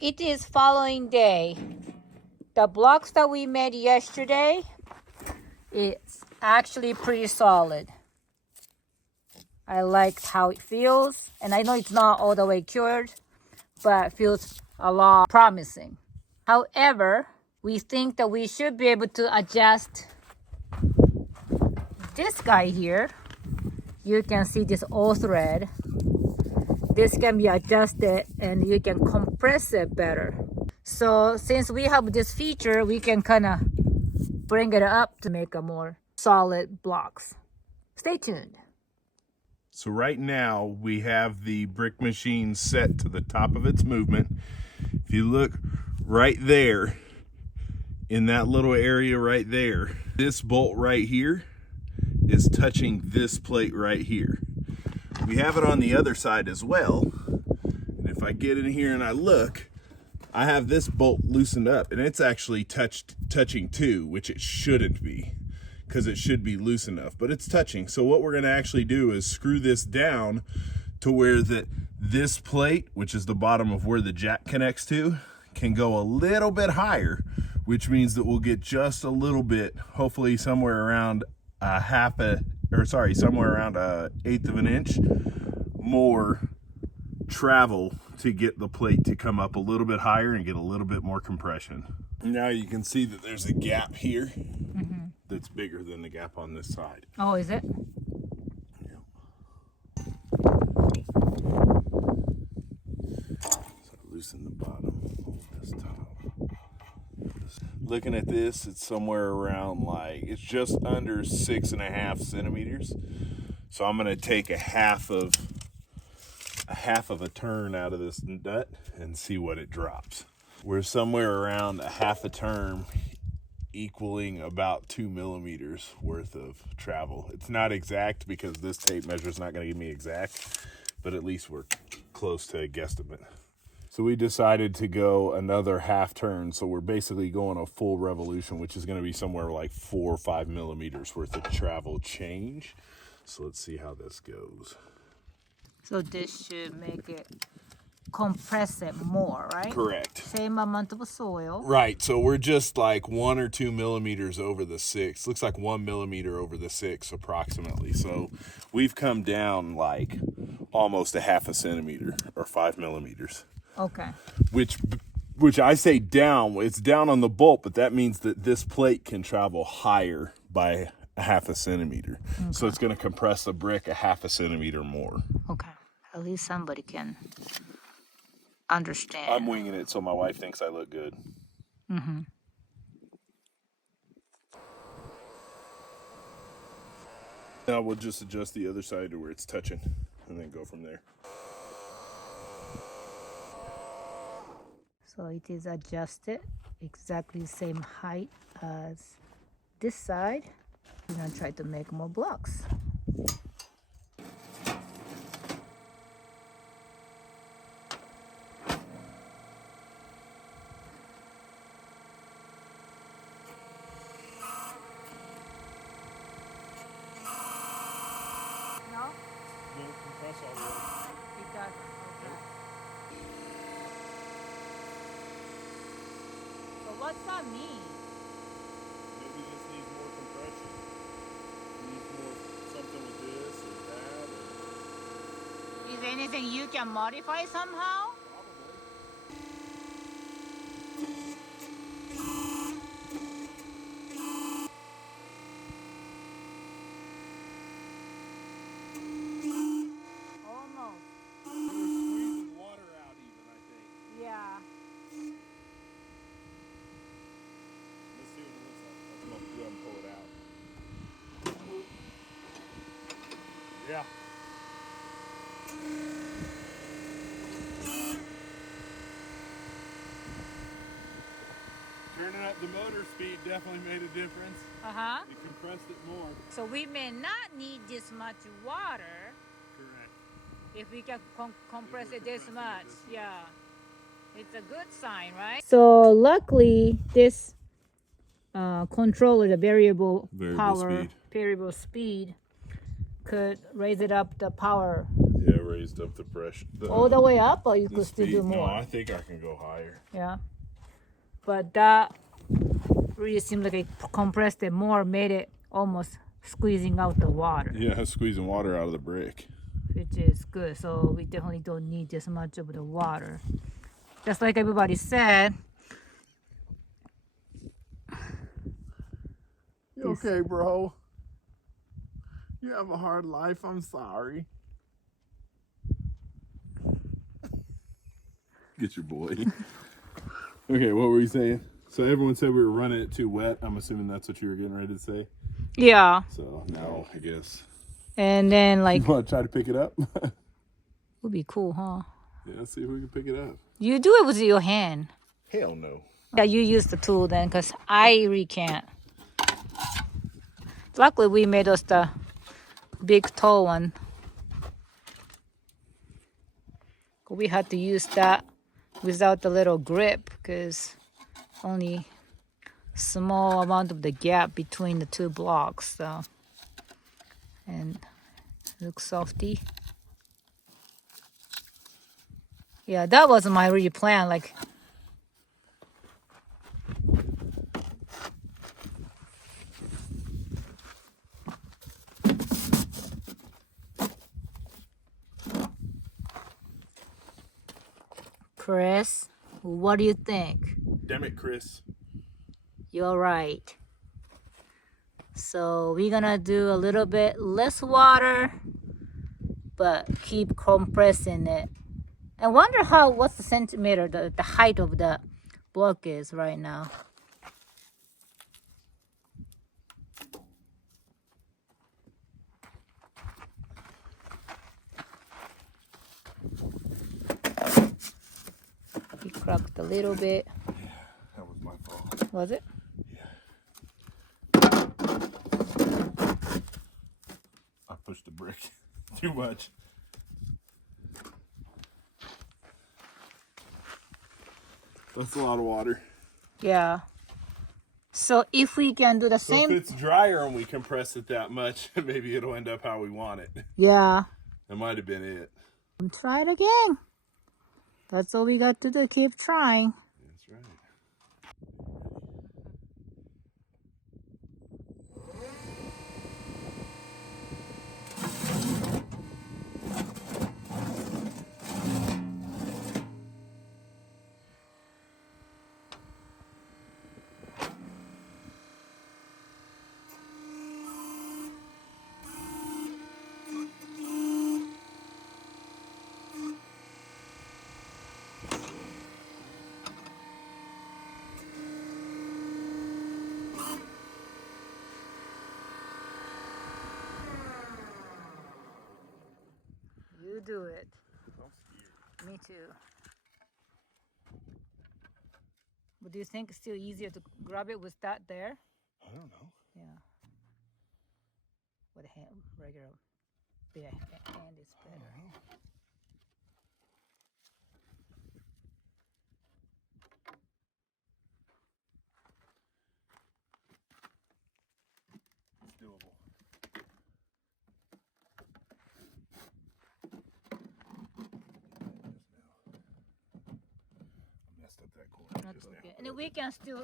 It is following day. The blocks that we made yesterday, it's actually pretty solid. I like how it feels, and I know it's not all the way cured, but it feels a lot promising. However, we think that we should be able to adjust this guy here. You can see this O thread. This can be adjusted and you can compress it better. So since we have this feature, we can kind of bring it up to make a more solid blocks. Stay tuned. So right now we have the brick machine set to the top of its movement. If you look right there, in that little area right there, this bolt right here is touching this plate right here. We have it on the other side as well. And if I get in here and I look, I have this bolt loosened up and it's actually touching too, which it shouldn't be, because it should be loose enough, but it's touching. So what we're gonna actually do is screw this down to where this plate, which is the bottom of where the jack connects to, can go a little bit higher, which means that we'll get just a little bit, hopefully somewhere around somewhere around 1/8 of an inch more travel to get the plate to come up a little bit higher and get a little bit more compression. Now you can see that there's a gap here that's bigger than the gap on this side. Oh, is it? Yeah. So loosen the bottom, hold this top. Looking at this, it's somewhere around it's just under 6.5 centimeters. So I'm gonna take a half of a turn out of this nut and see what it drops. We're somewhere around a half a turn, equaling about 2 millimeters worth of travel. It's not exact because this tape measure is not going to give me exact, but at least we're close to a guesstimate. So we decided to go another half turn. So we're basically going a full revolution, which is going to be somewhere like 4 or 5 millimeters worth of travel change. So let's see how this goes. So this should make it compress it more, right? Correct. Same amount of soil. Right, so we're just like 1 or 2 millimeters over the 6. Looks like 1 millimeter over the 6 approximately. So we've come down like almost a half a centimeter or 5 millimeters. Okay. Which I say down, it's down on the bolt, but that means that this plate can travel higher by a half a centimeter. Okay. So it's going to compress the brick a half a centimeter more. Okay, at least somebody can understand. I'm winging it so my wife thinks I look good. Mm-hmm. Now we'll just adjust the other side to where it's touching and then go from there. So it is adjusted exactly the same height as this side. We're gonna try to make more blocks. No? Won't compress all the way. It doesn't. Okay. So what's that mean? Maybe this needs more compression. Needs more something with this or that. Or... Is there anything you can modify somehow? Almost. We're squeezing water out even, I think. Yeah. Let's see what it looks like. I'm gonna go ahead and pull it out. Yeah. Turning up the motor speed definitely made a difference. Uh-huh. It compressed it more. So we may not need this much water. Correct. If we can compress it this much. Yeah. It's a good sign, right? So luckily this controller, the variable Variable power, speed. variable speed, could raise it up the power. Yeah, raised up the pressure. All the way up, or you The could still speed. do more? No, I think I can go higher. Yeah. But that really seemed like it compressed it more, made it almost squeezing out the water, Yeah, squeezing water out of the brick. which is good. So we definitely don't need this much of the water. Just like everybody said. You okay, bro? You have a hard life. I'm sorry. Get your boy. Okay, what were you saying? So everyone said we were running it too wet. I'm assuming that's what you were getting ready to say. Yeah. So now I guess. And then like, You want to try to pick it up? would be cool, huh? Yeah, let's see if we can pick it up. You do it with your hand. Hell no. Yeah, you use the tool then, because I really can't. Luckily, we made us the big tall one. We had to use that without the little grip, because only small amount of the gap between the two blocks. So, and looks softy. Yeah, that wasn't my real plan. Like, Chris, what do you think? Damn it, Chris. You're right. So we're gonna do a little bit less water, but keep compressing it. I wonder what's the centimeter, the height of the block is right now. He cracked a little bit. Yeah, that was my fault. Was it? Yeah. I pushed the brick too much. That's a lot of water. Yeah. So if we can do the So same. if it's drier and we compress it that much, maybe it'll end up how we want it. Yeah. That might have been it. Try it again. That's all we got to do. Keep trying. That's right. You do it. I'm scared. Me too. But do you think it's still easier to grab it with that there? I don't know. Yeah. With a hand, regular bare hand is better. It's doable. I messed up that corner That's just okay. now. And then we can still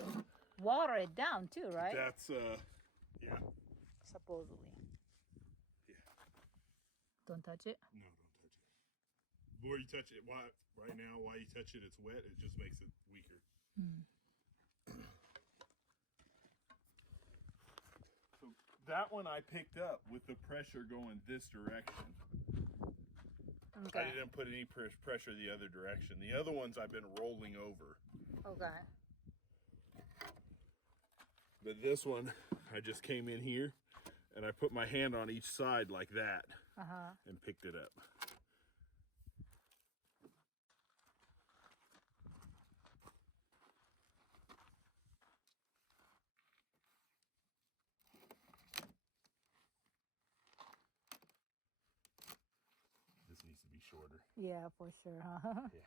water it down too, right? That's yeah. Supposedly. Yeah. Don't touch it. No, don't touch it. Before you touch it, right now, while you touch it, it's wet. It just makes it weaker. So that one I picked up with the pressure going this direction. Okay. I didn't put any pressure the other direction. The other ones I've been rolling over. Okay. But this one, I just came in here and I put my hand on each side like that and picked it up. This needs to be shorter. Yeah, for sure. Huh? Yeah.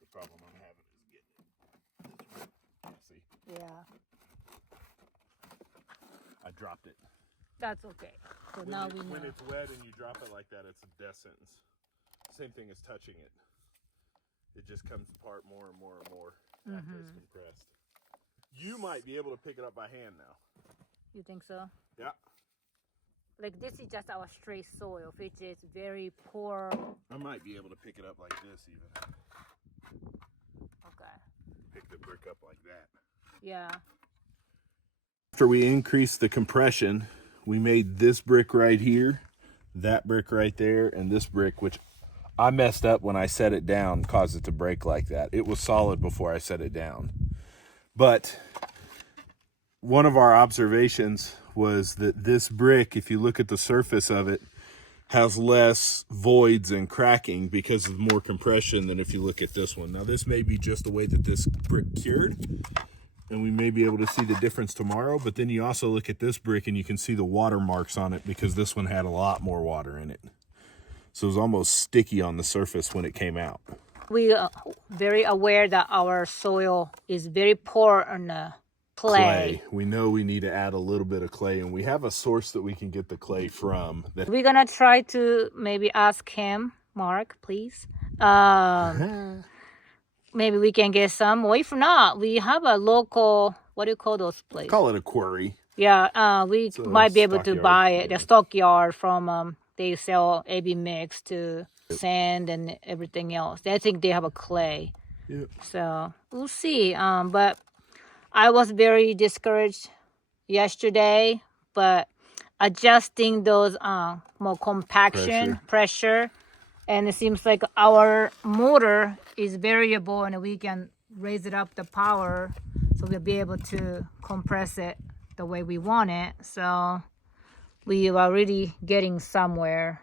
The problem I'm having is getting it this way. See? Yeah. I dropped it. That's okay. So now we know. When it's wet and you drop it like that, it's a death sentence. Same thing as touching it. It just comes apart more and more and more after it's compressed. You might be able to pick it up by hand now. You think so? Yeah. Like this is just our straight soil, which is very poor. I might be able to pick it up like this even. Okay. Pick the brick up like that. Yeah. After we increased the compression, we made this brick right here, that brick right there, and this brick, which I messed up when I set it down, caused it to break like that. It was solid before I set it down. But one of our observations was that this brick, if you look at the surface of it, has less voids and cracking because of more compression than if you look at this one. Now this may be just the way that this brick cured, and we may be able to see the difference tomorrow, but then you also look at this brick and you can see the water marks on it because this one had a lot more water in it. So it was almost sticky on the surface when it came out. We are very aware that our soil is very poor on clay. We know we need to add a little bit of clay, and we have a source that we can get the clay from. We're gonna try to maybe ask him, Mark, please. Maybe we can get some, or if not, we have a local, what do you call those places? Call it a quarry. Yeah, we might be able to stockyard, buy it, yeah. the stockyard from, they sell AB mix to sand and everything else. I think they have a clay. Yep. So we'll see. But I was very discouraged yesterday, but adjusting those more compaction, pressure, and it seems like our motor is variable and we can raise it up the power so we'll be able to compress it the way we want it. So we are really getting somewhere.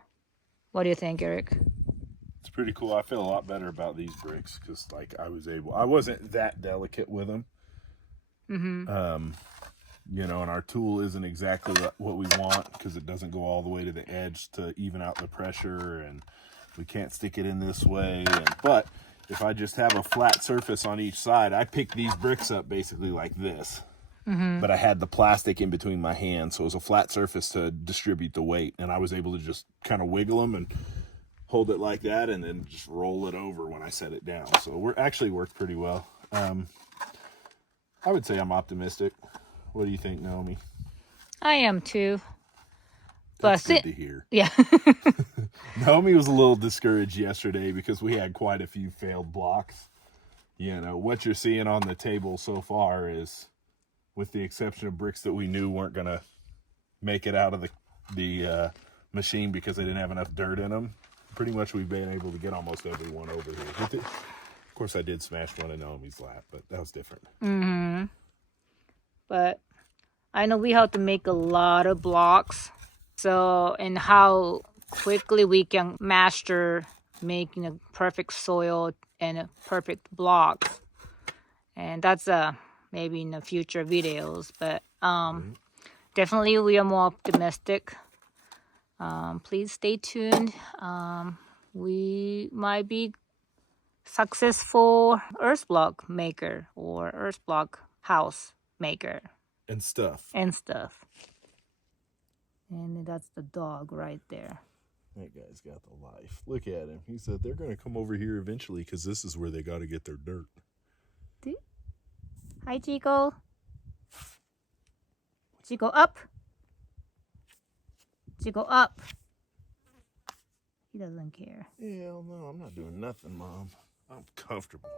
What do you think, Eric? It's pretty cool. I feel a lot better about these bricks because like I wasn't that delicate with them. You know, and our tool isn't exactly what we want because it doesn't go all the way to the edge to even out the pressure, and we can't stick it in this way. But if I just have a flat surface on each side, I pick these bricks up basically like this. But I had the plastic in between my hands, so it was a flat surface to distribute the weight, and I was able to just kind of wiggle them and hold it like that and then just roll it over when I set it down. So it actually worked pretty well. I would say I'm optimistic. What do you think, Naomi? I am too. That's good to hear. Yeah. Naomi was a little discouraged yesterday because we had quite a few failed blocks. You know, what you're seeing on the table so far is, with the exception of bricks that we knew weren't going to make it out of the machine because they didn't have enough dirt in them, pretty much we've been able to get almost every one over here. Of course, I did smash one in Naomi's lap, but that was different. But I know we have to make a lot of blocks. So, and how quickly we can master making a perfect soil and a perfect block. And that's maybe in the future videos. But definitely we are more optimistic. Please stay tuned. We might be successful earth block maker or earth block house maker. And stuff. And that's the dog right there. That guy's got the life. Look at him. He said they're going to come over here eventually because this is where they got to get their dirt. Hi, Chico. Chico, up. Chico, up. He doesn't care. Hell no, I'm not doing nothing, Mom. I'm comfortable.